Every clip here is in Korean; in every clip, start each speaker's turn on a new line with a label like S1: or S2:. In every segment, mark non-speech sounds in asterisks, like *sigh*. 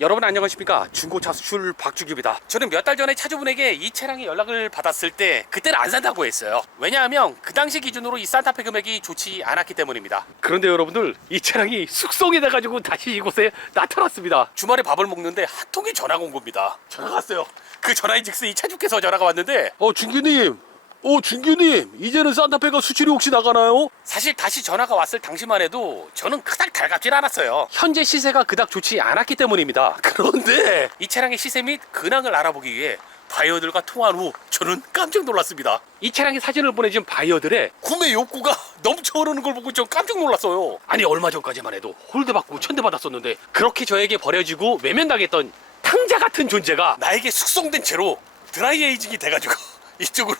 S1: 여러분 안녕하십니까? 중고차 수출 박주규입니다. 저는 몇 달 전에 차주분에게 이 차량의 연락을 받았을 때 그때는 안 산다고 했어요. 왜냐하면 그 당시 기준으로 이 산타페 금액이 좋지 않았기 때문입니다. 그런데 여러분들 이 차량이 숙성이 돼가지고 다시 이곳에 나타났습니다. 주말에 밥을 먹는데 한 통의 전화가 온 겁니다. 전화가 왔어요. 그 전화인 즉슨 이 차주께서 전화가 왔는데
S2: 어 준규님 어 준규님 이제는 산타페가 수출이 혹시 나가나요?
S1: 사실 다시 전화가 왔을 당시만 해도 저는 그닥 달갑질 않았어요. 현재 시세가 그닥 좋지 않았기 때문입니다. *laughs* 그런데 이 차량의 시세 및 근황을 알아보기 위해 바이어들과 통화한 후 저는 깜짝 놀랐습니다. 이 차량의 사진을 보내준 바이어들의 구매 욕구가 *laughs* 넘쳐 흐르는 걸 보고 좀 깜짝 놀랐어요. 아니 얼마 전까지만 해도 홀드 받고 천대 받았었는데 그렇게 저에게 버려지고 외면당했던 탕자 같은 존재가 나에게 숙성된 채로 드라이 에이징이 돼가지고 *laughs* 이쪽으로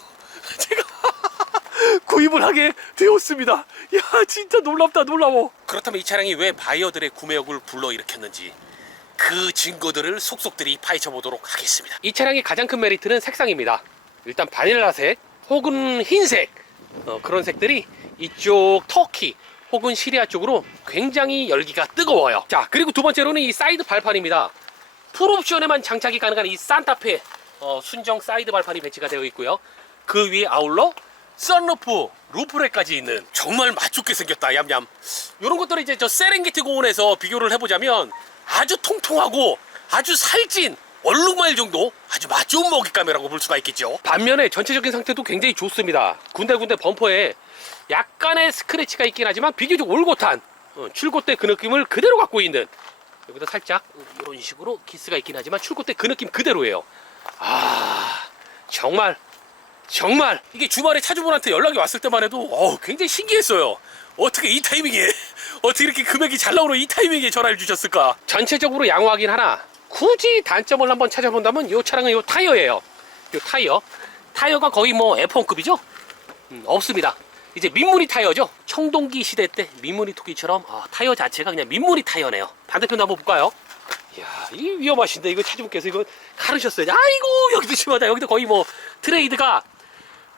S1: *laughs* 제가 구입을 하게 되었습니다. 야 진짜 놀랍다 놀라워. 그렇다면 이 차량이 왜 바이어들의 구매욕을 불러일으켰는지 그 증거들을 속속들이 파헤쳐 보도록 하겠습니다. 이 차량의 가장 큰 메리트는 색상입니다. 일단 바닐라색 혹은 흰색 어, 그런 색들이 이쪽 터키 혹은 시리아 쪽으로 굉장히 열기가 뜨거워요. 자 그리고 두 번째로는 이 사이드 발판입니다. 풀옵션에만 장착이 가능한 이 산타페 어, 순정 사이드 발판이 배치가 되어 있고요. 그 위에 아울러 썬루프, 루프렉까지 있는 정말 맛좋게 생겼다 얌얌. 이런 것들을 이제 저 세렝게티 공원에서 비교를 해보자면 아주 통통하고 아주 살찐 얼룩말 정도 아주 맛 좋은 먹잇감이라고 볼 수가 있겠죠. 반면에 전체적인 상태도 굉장히 좋습니다. 군데군데 범퍼에 약간의 스크래치가 있긴 하지만 비교적 올곧한 어, 출고 때 그 느낌을 그대로 갖고 있는 여기도 살짝 이런 식으로 기스가 있긴 하지만 출고 때 그 느낌 그대로예요. 아 정말 정말 이게 주말에 차주분한테 연락이 왔을 때만 해도 어우, 굉장히 신기했어요. 어떻게 이 타이밍에 *laughs* 어떻게 이렇게 금액이 잘 나오는 이 타이밍에 전화를 주셨을까? 전체적으로 양호하긴 하나 굳이 단점을 한번 찾아본다면 이 차량은 이 타이어예요. 이 타이어 타이어가 거의 뭐 F1급이죠? 음, 없습니다. 이제 민무리 타이어죠. 청동기 시대 때 민무리 토끼처럼 아, 타이어 자체가 그냥 민무리 타이어네요. 반대편도 한번 볼까요? 이야, 이 위험하신데 이거 차주분께서 이거 가르셨어요. 아이고 여기도 심하다. 여기도 거의 뭐 트레이드가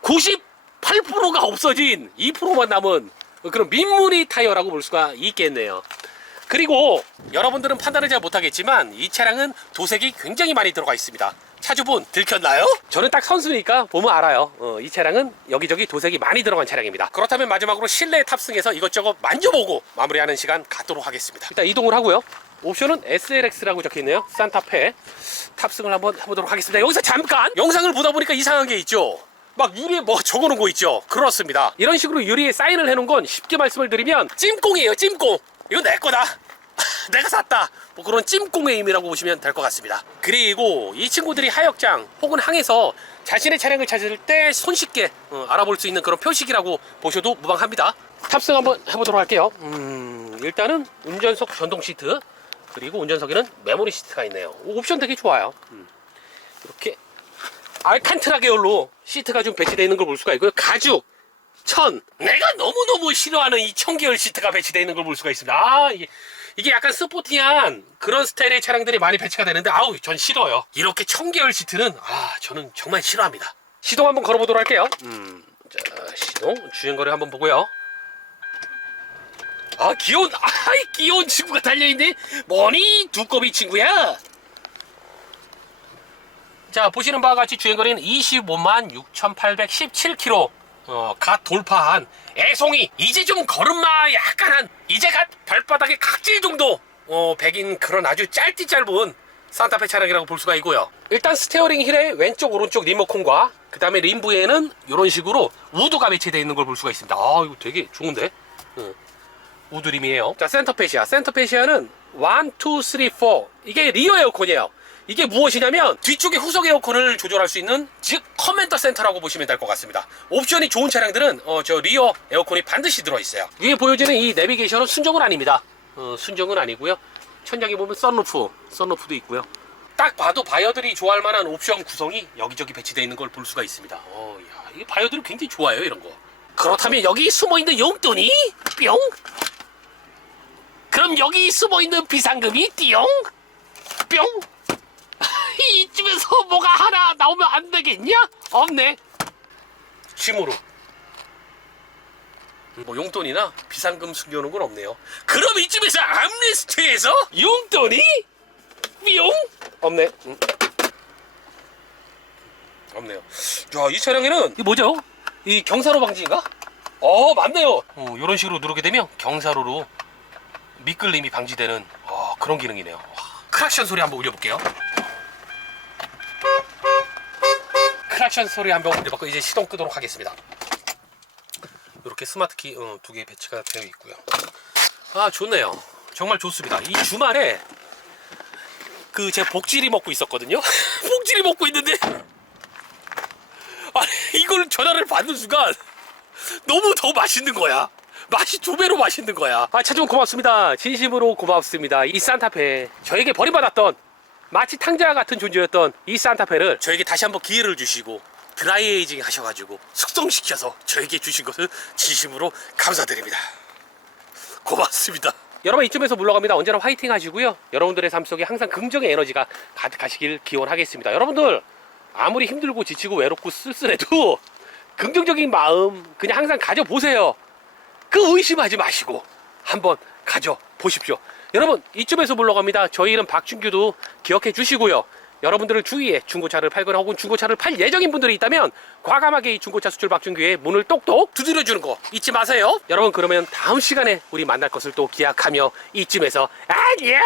S1: 98%가 없어진 2%만 남은 그런 민무리 타이어라고 볼 수가 있겠네요. 그리고 여러분들은 판단을 잘 못하겠지만 이 차량은 도색이 굉장히 많이 들어가 있습니다. 차주분 들켰나요? 저는 딱 선수니까 보면 알아요. 어, 이 차량은 여기저기 도색이 많이 들어간 차량입니다. 그렇다면 마지막으로 실내 탑승해서 이것저것 만져보고 마무리하는 시간 갖도록 하겠습니다. 일단 이동을 하고요. 옵션은 SLX라고 적혀있네요. 산타페 탑승을 한번 해보도록 하겠습니다. 여기서 잠깐 영상을 보다 보니까 이상한 게 있죠. 막 유리에 뭐 적어놓은 거 있죠. 그렇습니다. 이런 식으로 유리에 사인을 해놓은 건 쉽게 말씀을 드리면 찜꽁이에요. 찜꽁. 이거 내 거다. *laughs* 내가 샀다. 뭐 그런 찜꽁의 의미라고 보시면 될 것 같습니다. 그리고 이 친구들이 하역장 혹은 항에서 자신의 차량을 찾을 때 손쉽게 어, 알아볼 수 있는 그런 표식이라고 보셔도 무방합니다. 탑승 한번 해보도록 할게요. 음, 일단은 운전석 전동 시트 그리고 운전석에는 메모리 시트가 있네요. 오, 옵션 되게 좋아요. 음, 이렇게 알칸트라 계열로 시트가 좀 배치되어 있는 걸 볼 수가 있고요. 가죽, 천. 내가 너무너무 싫어하는 이 청계열 시트가 배치되어 있는 걸 볼 수가 있습니다. 아, 이게, 이게 약간 스포티한 그런 스타일의 차량들이 많이 배치가 되는데, 아우, 전 싫어요. 이렇게 청계열 시트는, 아, 저는 정말 싫어합니다. 시동 한번 걸어보도록 할게요. 음, 자, 시동, 주행거리 한번 보고요. 아, 귀여운, *laughs* 아이, 귀여운 친구가 달려있네. 뭐니, 두꺼비 친구야. 자 보시는 바와 같이 주행거리는 25만 6,817km 어, 갓 돌파한 애송이 이제 좀 걸음마 약간 한 이제 갓 발바닥에 각질 정도. 어, 백인 그런 아주 짧디 짧은 산타페 차량이라고 볼 수가 있고요. 일단 스테어링 힐의 왼쪽 오른쪽 리모컨과 그 다음에 림브에는 이런 식으로 우드가 배치되어 있는 걸 볼 수가 있습니다. 아 이거 되게 좋은데? 응. 우드림이에요. 자 센터페시아. 센터페시아는 1, 2, 3, 4 이게 리어 에어컨이에요 이게 무엇이냐면 뒤쪽에 후속 에어컨을 조절할 수 있는 즉 커맨더 센터라고 보시면 될 것 같습니다. 옵션이 좋은 차량들은 어, 저 리어 에어컨이 반드시 들어 있어요. 위에 보여지는 이 내비게이션은 순정은 아닙니다. 어, 순정은 아니고요. 천장에 보면 썬루프, 썬루프도 있고요. 딱 봐도 바이어들이 좋아할 만한 옵션 구성이 여기저기 배치되어 있는 걸 볼 수가 있습니다. 어, 야, 이 바이어들이 굉장히 좋아요, 이런 거. 그렇다면 여기 숨어 있는 용돈이 뿅. 그럼 여기 숨어 있는 비상금이 띠용 뿅. 이쯤에서 뭐가 하나 나오면 안 되겠냐? 없네. 취무로. 뭐 용돈이나 비상금 숨겨놓은 건 없네요. 그럼 이쯤에서 암리스트에서 용돈이 삐용 없네 음. 없네요 야 이 차량에는 이 뭐죠? 이 경사로 방지인가? 어 맞네요 어, 이런 식으로 누르게 되면 경사로로 미끌림이 방지되는 어, 그런 기능이네요 와, 크락션 소리 한번 울려볼게요 크락션 소리 한번 울려봤고 이제 시동 끄도록 하겠습니다. 이렇게 스마트키 어, 두개 배치가 되어 있고요. 아 좋네요. 정말 좋습니다. 이 주말에 그 제 복지리 먹고 있었거든요. *laughs* 복지리 먹고 있는데 아 이걸 전화를 받는 순간 너무 더 맛있는 거야. 맛이 두 배로 맛있는 거야. 아 차주분 고맙습니다. 진심으로 고맙습니다. 이 산타페 저에게 버림받았던 마치 탕자와 같은 존재였던 이 산타페를 저에게 다시 한번 기회를 주시고 드라이에이징 하셔가지고 숙성시켜서 저에게 주신 것을 진심으로 감사드립니다 고맙습니다. 여러분 이쯤에서 물러갑니다. 언제나 화이팅 하시고요. 여러분들의 삶 속에 항상 긍정의 에너지가 가득하시길 기원하겠습니다. 여러분들 아무리 힘들고 지치고 외롭고 쓸쓸해도 긍정적인 마음 그냥 항상 가져보세요. 그 의심하지 마시고 한번 가져보십시오. 여러분 이쯤에서 물러갑니다. 저희 이름 박준규도 기억해 주시고요. 여러분들을 주위에 중고차를 팔거나 혹은 중고차를 팔 예정인 분들이 있다면 과감하게 이 중고차 수출 박준규의 문을 똑똑 두드려 주는 거 잊지 마세요. 여러분 그러면 다음 시간에 우리 만날 것을 또 기약하며 이쯤에서 안녕.